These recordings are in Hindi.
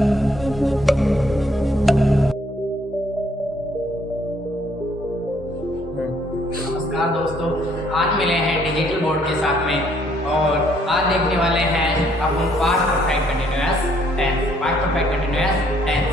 नमस्कार दोस्तों, आज मिले हैं डिजिटल बोर्ड के साथ में और आज देखने वाले हैं अपन past perfect continuous tense. Past perfect continuous tense.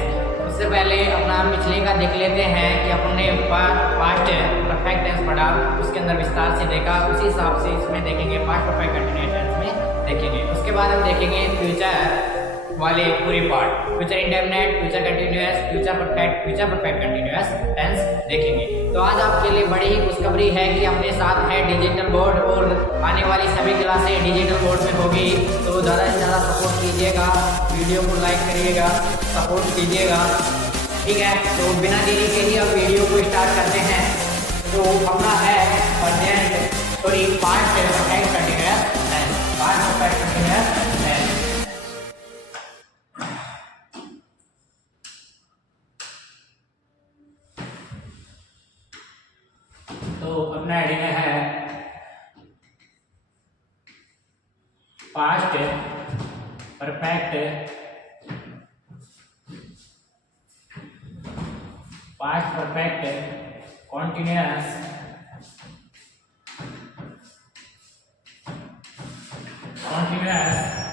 उससे पहले अपना पिछले का देख लेते हैं कि अपन ने पास्ट परफेक्ट टेंस पढ़ा, उसके अंदर विस्तार से देखा, उसी हिसाब से इसमें देखेंगे पास्ट परफेक्ट कंटिन्यूअस टेंस में देखेंगे। उसके बाद हम देखेंगे फ्यूचर वाले पूरे part, future indefinite, future continuous, future perfect continuous tense देखेंगे। तो आज आपके लिए बड़ी ही खुशखबरी है कि अपने साथ है डिजिटल बोर्ड और आने वाली सभी क्लासें डिजिटल बोर्ड में होगी। तो ज़्यादा से ज़्यादा सपोर्ट कीजिएगा, वीडियो को लाइक करिएगा, सपोर्ट कीजिएगा, ठीक है। तो बिना देरी के ही अब वीडियो को स्टार्ट करते हैं। तो अपना है past perfect continuous tense, past perfect continuous tense. तो अपना हेडिंग है पास्ट परफेक्ट कॉन्टिन्यूअस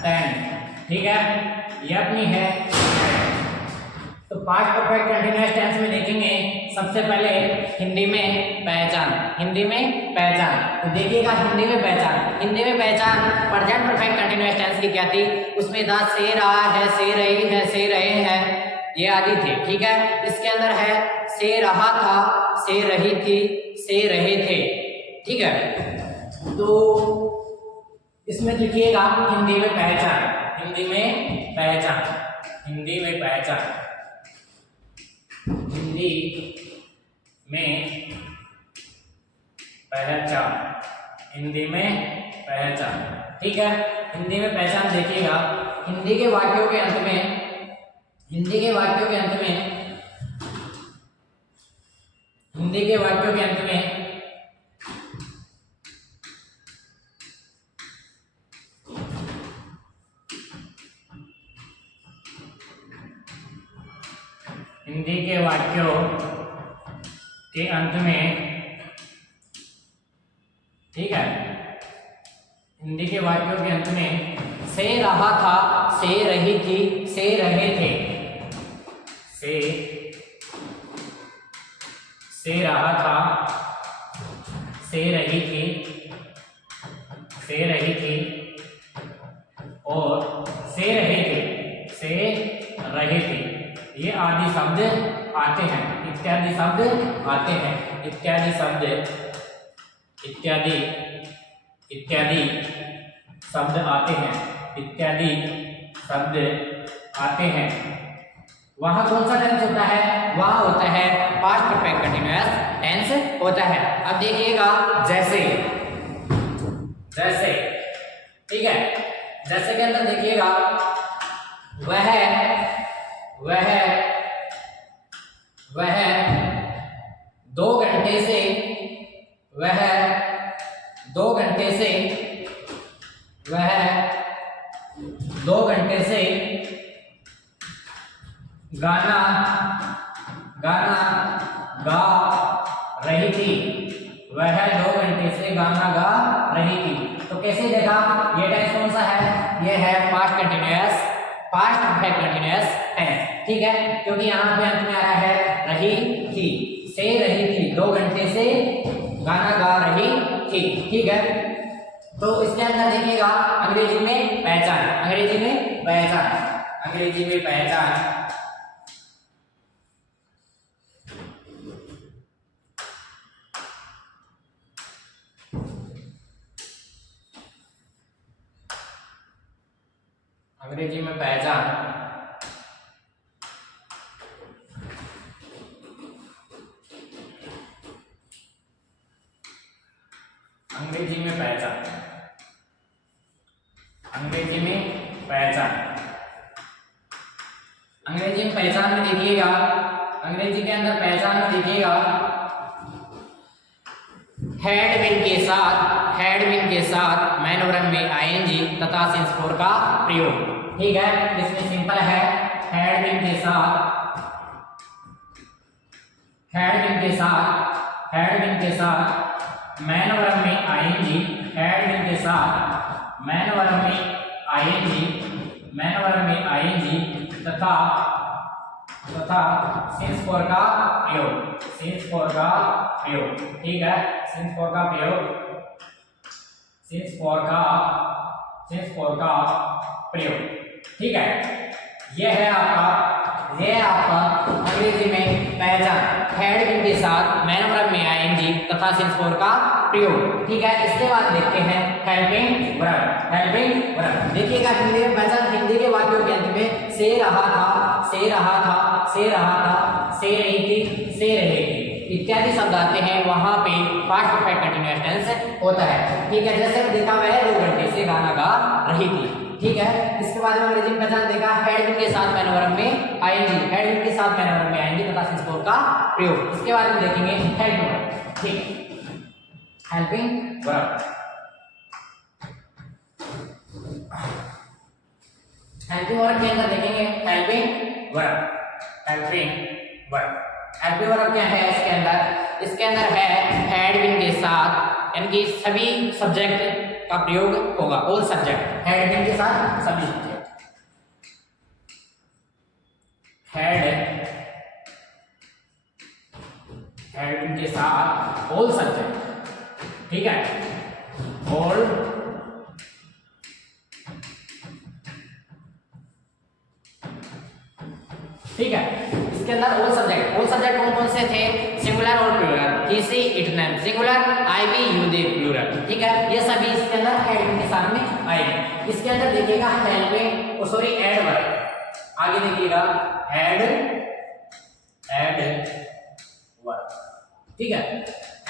टेंस, ठीक है। ये अपनी है। तो पास्ट परफेक्ट कंटिन्यूअस टेंस में देखेंगे सबसे पहले हिंदी में पहचान। तो देखिएगा हिंदी में पहचान प्रेजेंट परफेक्ट कंटिन्यूअस टेंस की क्या थी, उसमें था से रहा है, से रही है, से रहे हैं, ये आदि थे, ठीक है। इसके अंदर है से रहा था, से रही थी, से रहे थे, ठीक है। तो इसमें देखिएगा हिंदी में पहचान, हिंदी में पहचान, हिंदी में पहचान, ठीक है। हिंदी में पहचान देखिएगा हिंदी के वाक्यों के अंत में, हिंदी के वाक्यों के अंत में ठीक है, हिंदी के वाक्यों के अंत में से रहा था, से रही थी, से रहे थे, से रहा था, से रही थी और से रहे थे, ये आदि शब्द आते हैं, इत्यादि शब्द आते हैं, इत्यादि शब्द आते हैं, वहाँ कौन सा टेंस होता है, वहाँ होता है पास्ट परफेक्ट कंटिन्यूअस टेंस होता है। अब देखिएगा जैसे, ठीक है। जैसे के अंदर देखिएगा वह 2 घंटे से, वह 2 घंटे से गाना गा रही थी, वह 2 घंटे से गाना गा रही थी। तो कैसे देखा, ये टेंस कौन सा है, ये है पास्ट परफेक्ट कंटिन्यूअस टेंस, ठीक है। क्योंकि यहाँ पे अंत में आ रहा है रही थी, से रही थी, 2 घंटे से गाना गा रही थी, ठीक है। तो इसके अंदर देखिएगा अंग्रेजी में पहचान, अंग्रेजी में पहचान, अंग्रेजी में पहचान, अंग्रेजी में पहचान में देखिएगा, अंग्रेजी के अंदर पहचान में देखिएगा हैड बीन के साथ मैनोरम में आईएनजी तथा सिंस फोर का प्रयोग, ठीक है। इसमें सिंपल है हैड बीन के साथ, हैड बीन के साथ मैन वर्ब में आईएनजी, हैड बीन के साथ मैन वर्ब में आईएनजी तथा सिंस फॉर का प्रयोग, ठीक है, सिंस फॉर का प्रयोग, ठीक है। यह है आपका अंग्रेजी में पहचान, हैड बीन के साथ मैन वर्ब में आईएनजी तथा सिंस फॉर का प्रयोग, ठीक है। इसके बाद देखते हैं हेल्पिंग वर्ब। देखिएगा हिंदी में पहचान, हिंदी के वाक्यों के अंत में से रहा था, से रही थी, से रहे थे इत्यादि शब्द आते हैं, वहां पे पास्ट परफेक्ट कंटीन्यूअस टेंस होता है, ठीक है। जैसे देखा वह 2 घंटे से गाना गा रही थी, ठीक है। इसके बाद में अंग्रेजी में पहचान देखा, हैड बीन के साथ मैन वर्ब में आईएनजी तथा सिंस फॉर का प्रयोग। इसके बाद में देखेंगे हेल्पिंग वर्ब, ठीक है, हेल्पिंग वर्ब। हेल्पिंग वर्ब के अंदर देखेंगे हेल्पिंग वर्ब क्या है इसके अंदर है हैड बीन के साथ, यानी कि सभी सब्जेक्ट का प्रयोग होगा, ऑल सब्जेक्ट, हैड बीन के साथ सभी सब्जेक्ट, हैड बीन के साथ ऑल सब्जेक्ट, ठीक है, ऑल, ठीक है। इसके अंदर ऑल सब्जेक्ट कौन कौन से थे, सिंगुलर और plural, he she it name singular, I we you they plural, ठीक है। ये सभी इसके अंदर हेल्पिंग के साथ में आएंगे। इसके अंदर देखिएगा हेल्पिंग ऐड वर्ब, आगे देखिएगा ऐड वर्ब, ठीक है।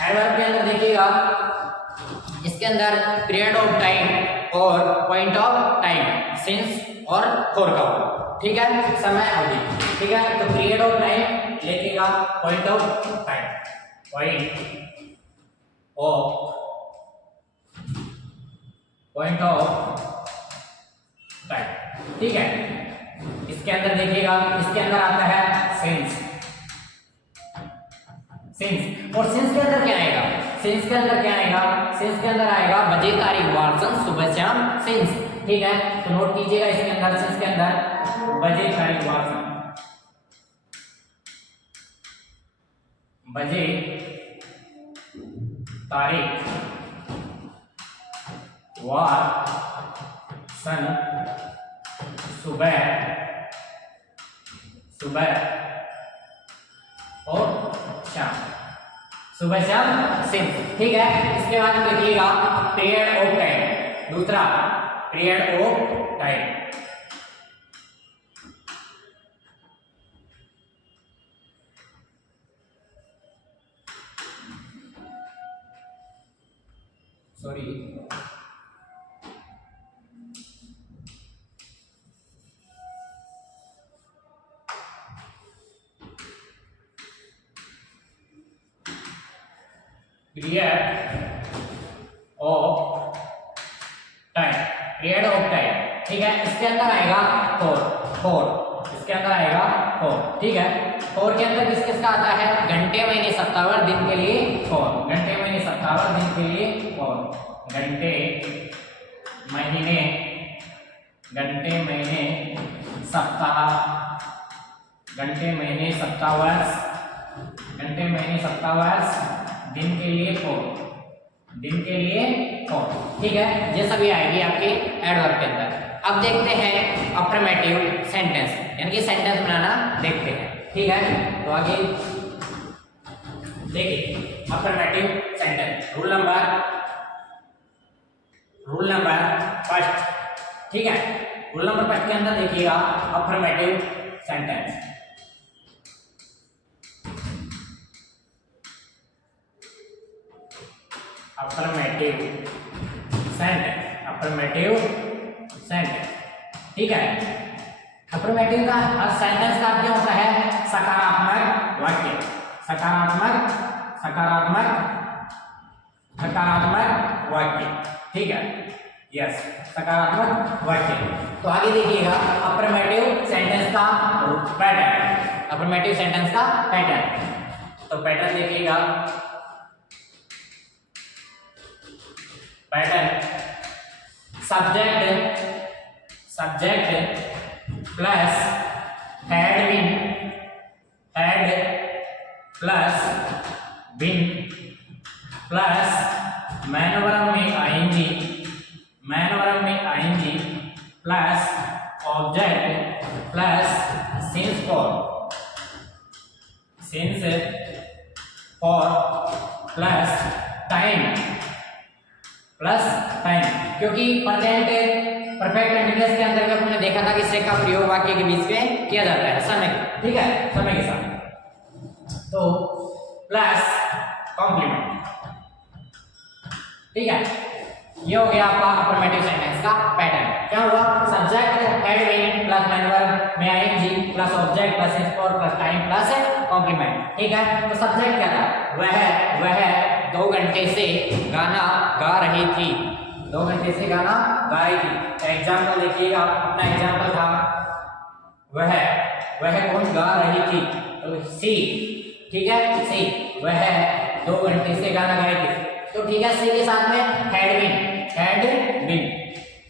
ऐड वर्ब के अंदर देखिएगा इसके अंदर पीरियड ऑफ टाइम और पॉइंट ऑफ टाइम, सिंस और फॉर का, ठीक है, समय अवधि, ठीक है। तो पीरियड ऑफ टाइम लिखेगा, पॉइंट ऑफ टाइम, ठीक है। इसके अंदर देखिएगा, इसके अंदर आता है सिंस, और सिंस के अंदर क्या आएगा, सिंस के अंदर आएगा बजे तारीख वार सन सुबह शाम सिंस, ठीक है। तो नोट कीजिएगा इसके अंदर, सिंस के अंदर बजे तारीख वार सन, बजे तारीख वार सन सुबह और शाम, सुबह शाम सिंस, ठीक है। इसके बाद देखिएगा पीरियड ऑफ टाइम, दूसरा period of time, period of time, ठीक है। इसके अंदर आएगा फोर, इसके अंदर आएगा फोर, ठीक है। फोर के अंदर किसका आता है, घंटे महीने सप्ताह दिन के लिए फोर, घंटे महीने सप्ताह दिन के लिए फोर, घंटे महीने सप्ताह दिन के लिए फोर, ठीक है। ये सभी आएगी आपके एडवर्ब के अंदर। अब देखते हैं अफर्मेटिव सेंटेंस, यानी कि सेंटेंस बनाना देखते हैं, ठीक है। तो आगे देखिए affirmative sentence, rule number first, ठीक है। रूल नंबर फर्स्ट के अंदर देखिएगा अफर्मेटिव सेंटेंस, अफर्मेटिव सेंटेंस, ठीक है। अफर्मेटिव का सेंटेंस का क्या होता है, सकारात्मक वाक्य, सकारात्मक वाक्य, ठीक है। यस, सकारात्मक वाक्य। तो आगे देखिएगा अफर्मेटिव सेंटेंस का पैटर्न, अफर्मेटिव सेंटेंस का पैटर्न। तो पैटर्न देखिएगा, pattern subject plus had plus been plus main verb में ING plus object plus since for plus time, क्योंकि प्रेजेंट परफेक्ट कंटीन्यूअस के अंतर्गत हमने देखा था कि से का प्रयोग वाक्य के बीच में किया जाता है समय, ठीक है, समय के साथ। तो प्लस कॉम्प्लीमेंट, ठीक है, ये हो गया आपका अफर्मेटिव सेंटेंस का पैटर्न। क्या हुआ, subject had been plus main verb में ING plus object plus since for plus time plus complement, ठीक है। तो सब्जेक्ट क्या था, वह 2 घंटे से गाना गा रही थी, 2 घंटे से गाना गा रही थी। एग्जाम्पल देखिएगा, अपना एग्जाम्पल था वह कौन गा रही थी, तो सी, ठीक है, सी, वह 2 घंटे से गाना गा रही थी। तो ठीक है, सी के साथ में हैड बीन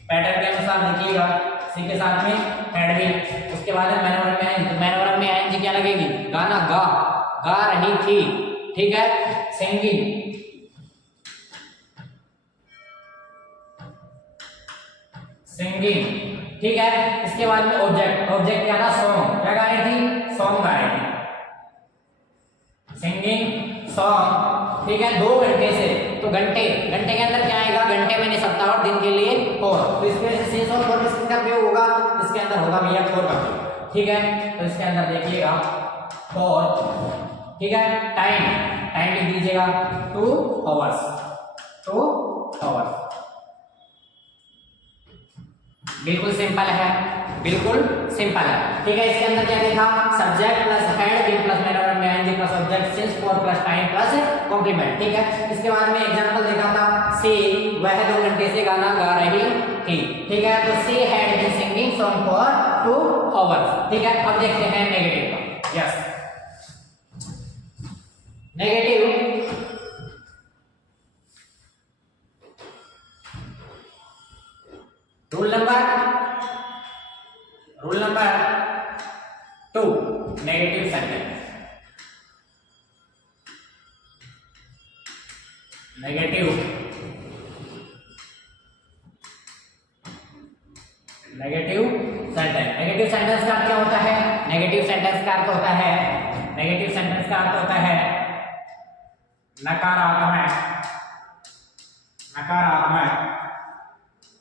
पैटर्न के अनुसार देखिएगा, सी के साथ में हैड बीन, उसके बाद मैन वर्ब में आईएनजी क्या लगेगी, गाना गा रही थी, ठीक है, सिंगिंग, ठीक है। इसके बाद में ऑब्जेक्ट क्या था, सॉन्ग, क्या गा रही थी, सॉन्ग गा रही थी, सिंगिंग सॉन्ग, ठीक है, 2 घंटे से। तो घंटे के अंदर क्या आएगा, घंटे में सप्ताह और दिन के लिए फोर, तो इसके वजह से और फोर किसका प्रयोग होगा, इसके अंदर होगा भैया फोर का प्रयोग, ठीक है। तो इसके अंदर देखिएगा फोर, ठीक है। टाइम लिख दीजिएगा 2 आवर्स, बिल्कुल सिंपल है, ठीक है। इसके अंदर क्या देखा, subject plus had been plus main verb में ING plus object since for plus time plus complement, ठीक है। इसके बाद में एग्जांपल देखा था, सी, वह 2 घंटे से गाना गा रही थी, ठीक है। तो she had been singing song for 2 hours, ठीक है। अब देखते हैं नेगेटिव का, yes, negative rule number 2, negative sentence, negative sentence का क्या होता है, नेगेटिव सेंटेंस का अर्थ होता है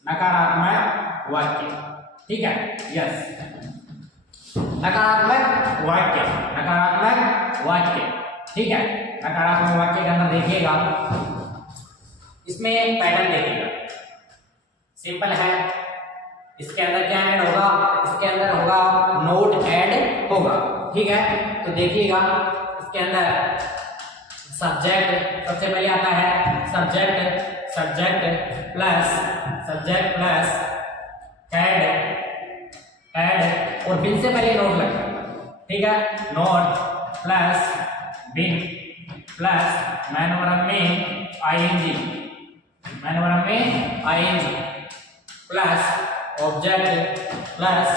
नकारात्मक वाक्य, ठीक है, यस, नकारात्मक वाक्य, ठीक है। नकारात्मक वाक्य के अंदर देखिएगा, इसमें पैटर्न देखिएगा, सिंपल है। इसके अंदर क्या ऐड होगा, इसके अंदर होगा नोट ऐड होगा, ठीक है। तो देखिएगा, इसके अंदर सब्जेक्ट सबसे पहले आता है, सब्जेक्ट प्लस हैड और बिन से पहले नोट लगता है, ठीक है। Not plus been plus main verb में ING plus object plus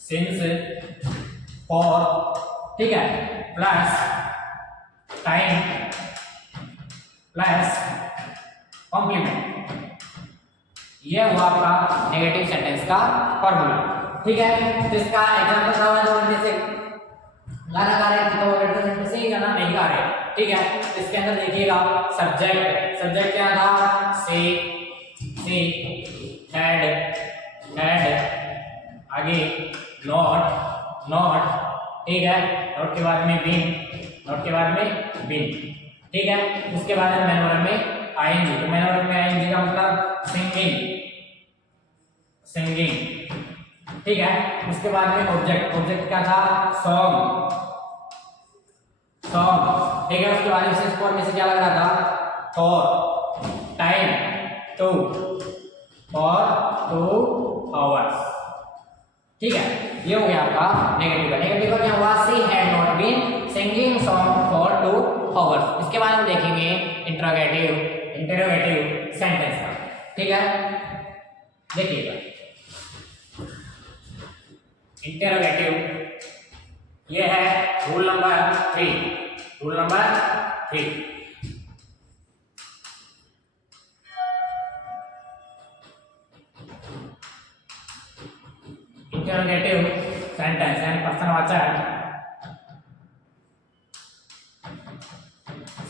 since for, ठीक है, प्लस टाइम प्लस कॉम्प्लीमेंट। ये हुआ आपका नेगेटिव सेंटेंस का फॉर्मूला, ठीक है। तो इसका एग्जांपल था, 2 घंटे से गाना गा रहे थे, तो 2 घंटे से ही गाना नहीं गा रहे, ठीक है। तो इसके अंदर देखिएगा, सब्जेक्ट क्या था, सी हैड, आगे नॉट, ठीक है, नोट के बाद में बिन, ठीक है। उसके बाद मैन वर्ब में आईएनजी, तो मैन वर्ब में आईएनजी का मतलब सिंगिंग, ठीक है। उसके बाद में ऑब्जेक्ट क्या था, सॉन्ग, ठीक है। उसके बाद में सिंस फॉर में से क्या लग रहा था, फॉर, टाइम 2, for 2 hours। ठीक है, ये हो गया आपका नेगेटिव का। नेगेटिव का क्या हुआ? She had not been singing song for 2 hours। इसके बाद हम देखेंगे इंटरोगेटिव सेंटेंस का। ठीक है, देखिएगा इंटरोगेटिव, ये है rule number 3। Rule number 3, interrogative sentence यानी प्रश्नवाचक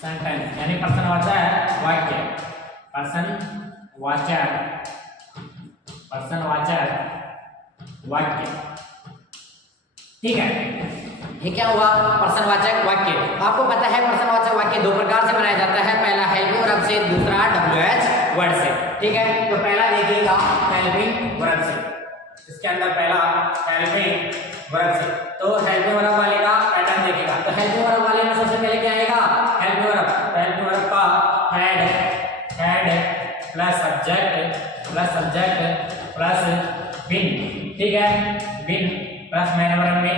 सेंटेंस यानी प्रश्नवाचक वाक्य। प्रश्नवाचक वाक्य। ठीक है, ये क्या हुआ? प्रश्नवाचक वाक्य। आपको पता है प्रश्नवाचक वाक्य दो प्रकार से बनाया जाता है, पहला हेल्पिंग वर्ब से, दूसरा WH वर्ड से। ठीक है, तो पहला देखिएगा हेल्पिंग वर्ब से। इसके अंदर पहला हेल्पिंग वर्ब से, तो हेल्पिंग वर्ब वाले का पैटर्न देखिएगा। तो हेल्पिंग वर्ब वाले में सबसे पहले क्या आएगा? Helping verb. हेल्पिंग वर्ब का हेड प्लस सब्जेक्ट प्लस बिन। ठीक है, बिन प्लस मैन वर्ब में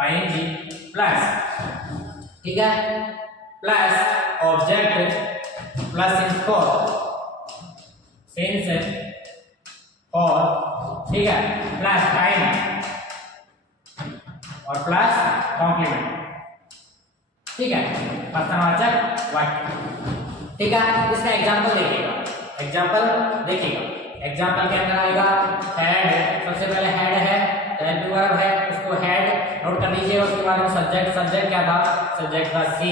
ING प्लस, ठीक है, plus object plus since for, ठीक है, प्लस टाइम और प्लस कॉम्प्लीमेंट। ठीक है, प्रश्नवाचक वाक्य। ठीक है, इसका एग्जांपल देखिएगा। एग्जांपल के अंदर आएगा हेड। सबसे पहले हेड है, हेल्पिंग वर्ब है, उसको हेड नोट कर लीजिए। उसके बाद में सब्जेक्ट क्या था? सब्जेक्ट था सी।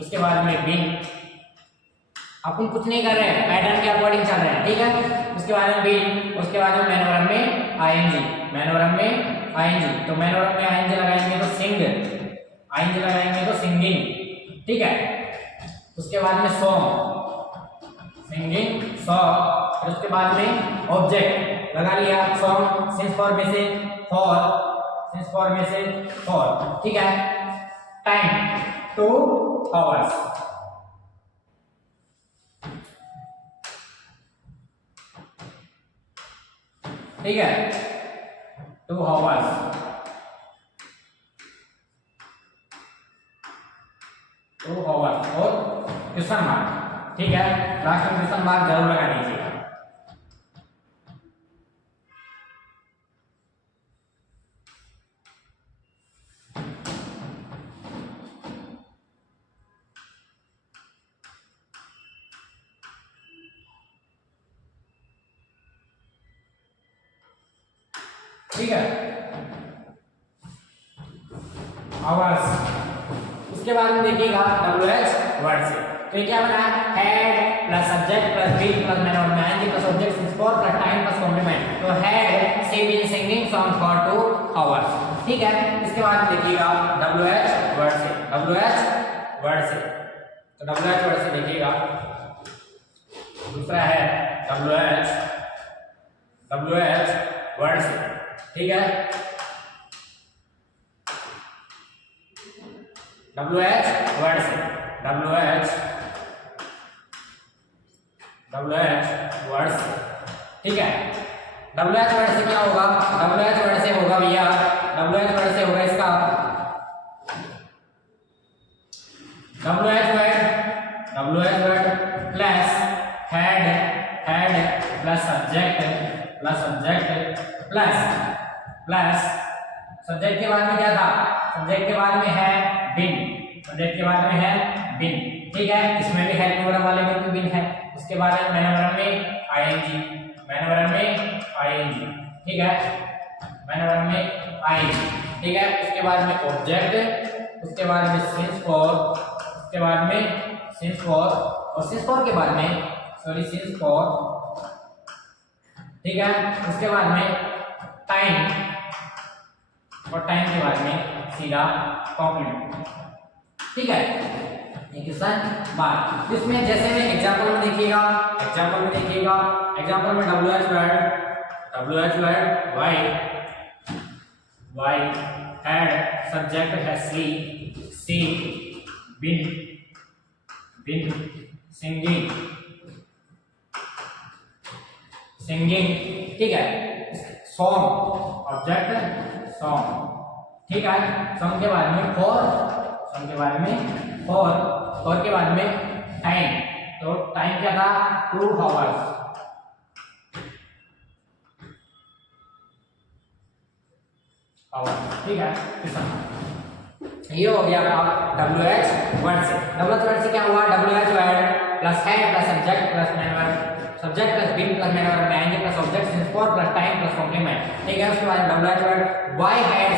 उसके बाद में बिन। अपन कुछ नहीं कर रहे हैं, पैटर्न के अकॉर्डिंग चल रहे हैं। ठीक है, उसके बाद में बिन, उसके बाद में मैन वर्ब में ING। तो मैन वर्ब में ING लगाएंगे तो सिंगिंग। ठीक है, उसके बाद में सॉन्ग, फिर उसके बाद में ऑब्जेक्ट लगा लिया सॉन्ग, सिंस फॉर में से फॉर। ठीक है, टाइम 2 hours। ठीक है, 2 hours और क्वेश्चन मार्क। ठीक है, लास्ट में क्वेश्चन मार्क जरूर लगा दीजिएगा। ठीक है, आवर्स। उसके बाद में देखिएगा WH वर्ड से। तो ये क्या बना? Had plus subject plus been plus main verb में ING plus object since for plus time plus complement. तो had she been singing song for 2 hours। ठीक है, इसके बाद देखिएगा WH वर्ड से। तो WH वर्ड से देखिएगा, दूसरा है WH वर्ड से। ठीक है, WH वर्ड से, ठीक है। WH वर्ड से क्या होगा? WH वर्ड से होगा भैया, WH वर्ड से होगा इसका WH word plus had plus subject plus subject के बाद में क्या था? सब्जेक्ट के बाद में है बिन। ठीक है, इसमें भी हेल्पिंग वर्ब वाले में भी बिन है। उसके बाद है मैन वर्ब में ING। ठीक है, मैन वर्ब में ING। ठीक है, उसके बाद में ऑब्जेक्ट, उसके बाद में सिंस फॉर, और सिंस फॉर के बाद में ठीक है, उसके बाद में टाइम, और टाइम के बाद में सीधा कॉम्प्लीमेंट। ठीक है, ये क्वेश्चन बात। इसमें जैसे में एग्जांपल में देखिएगा, एग्जांपल में WH word Y head, subject है सी बिन सिंगिंग। सिंगिंग, ठीक है। सॉन्ग, ऑब्जेक्ट सॉन्ग, ठीक है। सॉन्ग के बाद में फॉर, सॉन्ग के बाद में फॉर, फॉर के बाद में टाइम, तो टाइम क्या था 2 आवर्स, ठीक है। ये हो गया आपका WH वर्ड से। WH वर्ड से क्या हुआ, WH word plus had plus subject plus main verb, subject plus been plus main verb में आएंगे plus object since for plus time plus complement, ठीक है। उसके बाद WH word why had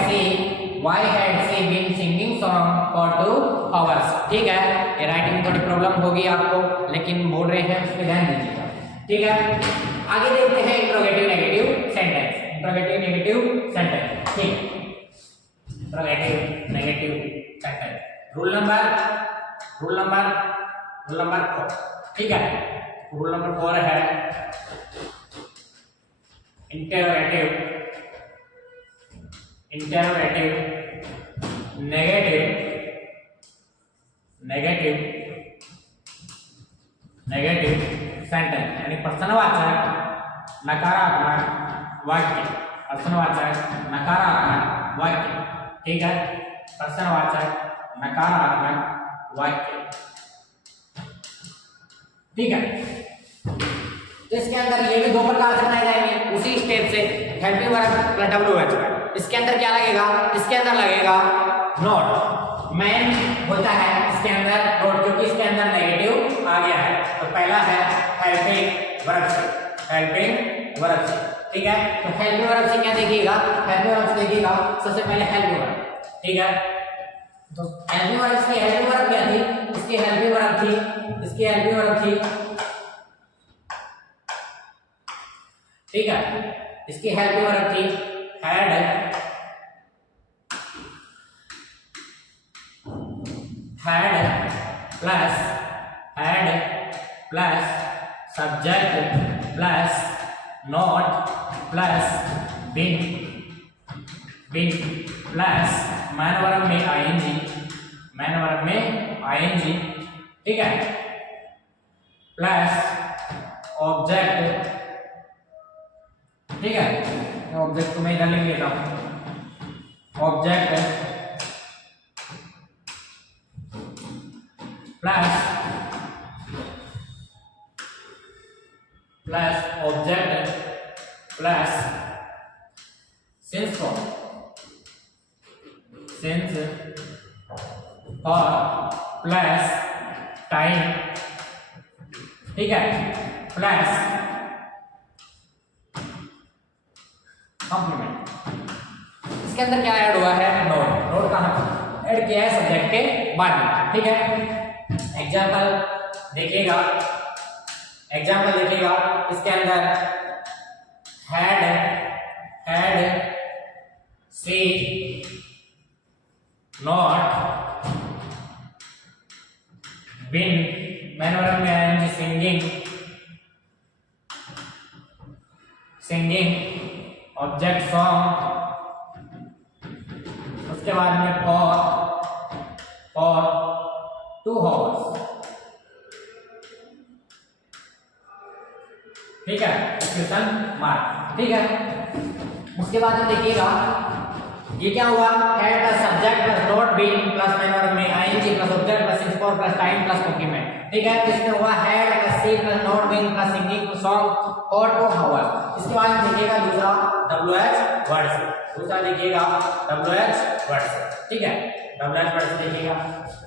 she been singing song for 2 hours, ठीक है। ये राइटिंग में थोड़ी प्रॉब्लम होगी आपको, लेकिन बोल रहे हैं उस पर ध्यान दीजिएगा, ठीक है। आगे देखते हैं interrogative negative sentence, interrogative negative sentence, ठीक। Interrogative negative sentence, rule number 4, ठीक है। रूल नंबर 4 है इंटरोगेटिव नेगेटिव सेंटेंस, यानी प्रश्नवाचक नकारात्मक वाक्य, प्रश्नवाचक नकारात्मक वाक्य, ठीक है। प्रश्नवाचक नकारात्मक वाक्य, ठीक है। तो इसके अंदर ये भी 2 प्रकार से बनाए जाएंगे उसी स्टेप से, helping verb plus WH word. इसके अंदर क्या लगेगा, इसके अंदर लगेगा नॉट, मैन होता है इसके अंदर नॉट, क्योंकि इसके अंदर नेगेटिव आ गया है। तो पहला है हेल्पिंग वर्ब से, हेल्पिंग वर्ब से, ठीक है। तो हेल्पिंग वर्ब से क्या देखिएगा, हेल्पिंग वर्ब से देखिएगा सबसे पहले हेल्पिंग वर्ब, ठीक है। तो हेल्पिंग वर्ब, इसकी हेल्पिंग वर्ब क्या थी, इसकी हेल्पिंग वर्ब थी, इसकी हेल्पिंग वर्ब थी, ठीक है। इसकी हेल्पिंग वर्ब थी had plus subject plus not plus been plus main verb में आईएनजी, ठीक है, प्लस ऑब्जेक्ट, ठीक है। ऑब्जेक्ट को मैं इधर लिख लेता हूं, object plus object plus since for plus time, ठीक है, प्लस कॉम्प्लीमेंट। इसके अंदर क्या ऐड हुआ है, नोट कहां ऐड किया है, सब्जेक्ट के बाद में, ठीक है। एग्जाम्पल देखिएगा, इसके अंदर had she not been, main verb में आएंगे सिंगिंग, ऑब्जेक्ट सॉन्ग, उसके बाद में फॉर 2 आवर्स, ठीक है, क्वेश्चन मार्क, ठीक है। उसके बाद में देखिएगा ये क्या हुआ, had plus subject plus not been plus main verb में ING plus object plus since for plus time plus complement, ठीक है। तो इसमें हुआ had plus she plus not been plus singing song और 2 आवर्स। इसके बाद देखिएगा दूसरा WH वर्ड से, दूसरा देखिएगा WH वर्ड से, ठीक है। WH वर्ड से देखिएगा,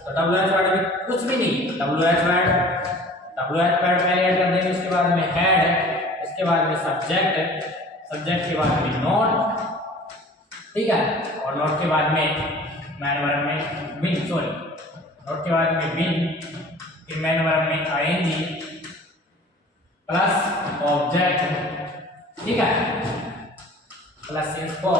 तो WH वर्ड में कुछ भी नहीं, WH वर्ड पहले ऐड कर देंगे, उसके बाद में हेड, उसके बाद में सब्जेक्ट के बाद में नॉट, ठीक है, और नॉट के बाद में मैन वर्ब में बीन, नॉट के बाद में बीन, फिर मैन वर्ब में आईएनजी प्लस ऑब्जेक्ट, ठीक है, plus since for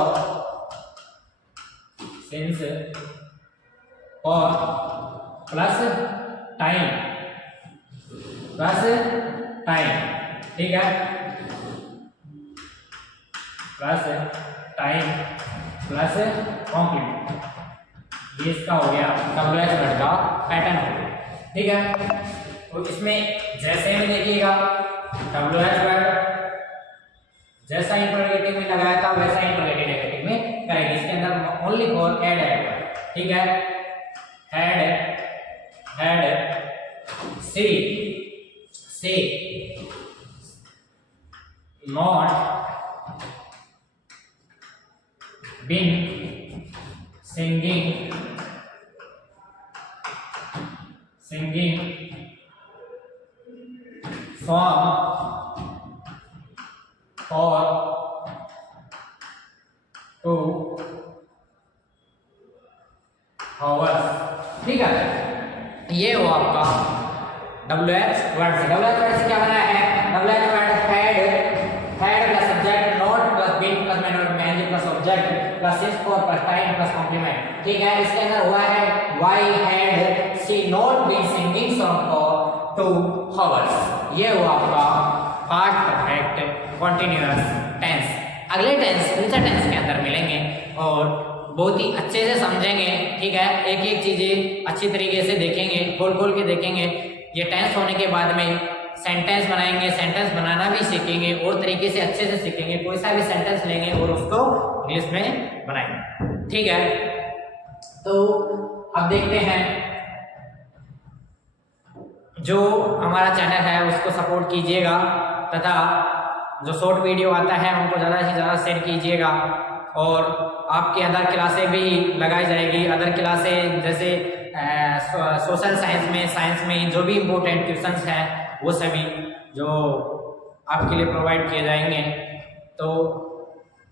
plus time, ठीक है, प्लस टाइम प्लस कॉम्प्लीमेंट। ये इसका हो गया WH वर्ड का पैटर्न हो गया, ठीक है। तो इसमें जैसे में देखिएगा WH वर्ड जैसा इंटरोगेटिव में लगाया था वैसा इंटरोगेटिव नेगेटिव में करेंगे। इसके अंदर ओनली फॉर ऐड है, ठीक है। Had she not been singing song for 2 hours, ठीक है। ये हो आपका WH वर्ड से। WH वर्ड से क्या बना है? WH word had plus subject, not plus been plus main plus object plus is for plus time plus complement, ठीक है। इसके अंदर हुआ है why had she not been singing song for 2 hours. ये हुआ आपका पास्ट परफेक्ट कंटीन्यूअस टेंस। अगले टेंस फ्यूचर टेंस के अंदर मिलेंगे और बहुत ही अच्छे से समझेंगे, ठीक है। एक एक चीजें अच्छी तरीके से देखेंगे, खोल के देखेंगे। ये टेंस होने के बाद में सेंटेंस बनाएंगे, सेंटेंस बनाना भी सीखेंगे और तरीके से अच्छे से सीखेंगे। कोई सा भी सेंटेंस लेंगे और उसको इंग्लिश में बनाएंगे, ठीक है। तो अब देखते हैं, जो हमारा चैनल है उसको सपोर्ट कीजिएगा तथा जो शॉर्ट वीडियो आता है उनको ज़्यादा से ज़्यादा शेयर कीजिएगा। और आपकी अदर क्लासें भी लगाई जाएगी। अदर क्लासें जैसे सोशल साइंस में जो भी इम्पोर्टेंट क्वेश्चंस हैं वो सभी जो आपके लिए प्रोवाइड किए जाएंगे। तो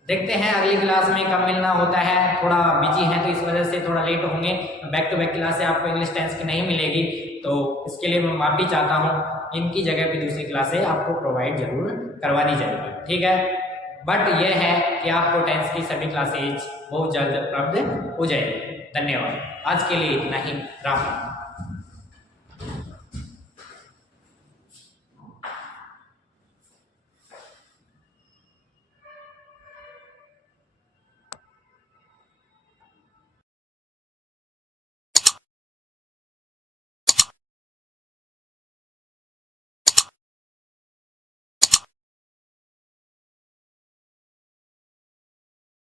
देखते हैं अगली क्लास में कब मिलना होता है। थोड़ा बिजी है तो इस वजह से थोड़ा लेट होंगे। बैक टू बैक क्लासें आपको इंग्लिश टेंस की नहीं मिलेगी, तो इसके लिए मैं माफ़ी चाहता हूँ। इनकी जगह पे दूसरी क्लासें आपको प्रोवाइड जरूर करवा दी जाएगी, ठीक है। बट यह है कि आपको टेंस की सभी क्लासेज बहुत जल्द उपलब्ध हो जाएगी। धन्यवाद। आज के लिए इतना ही। राम।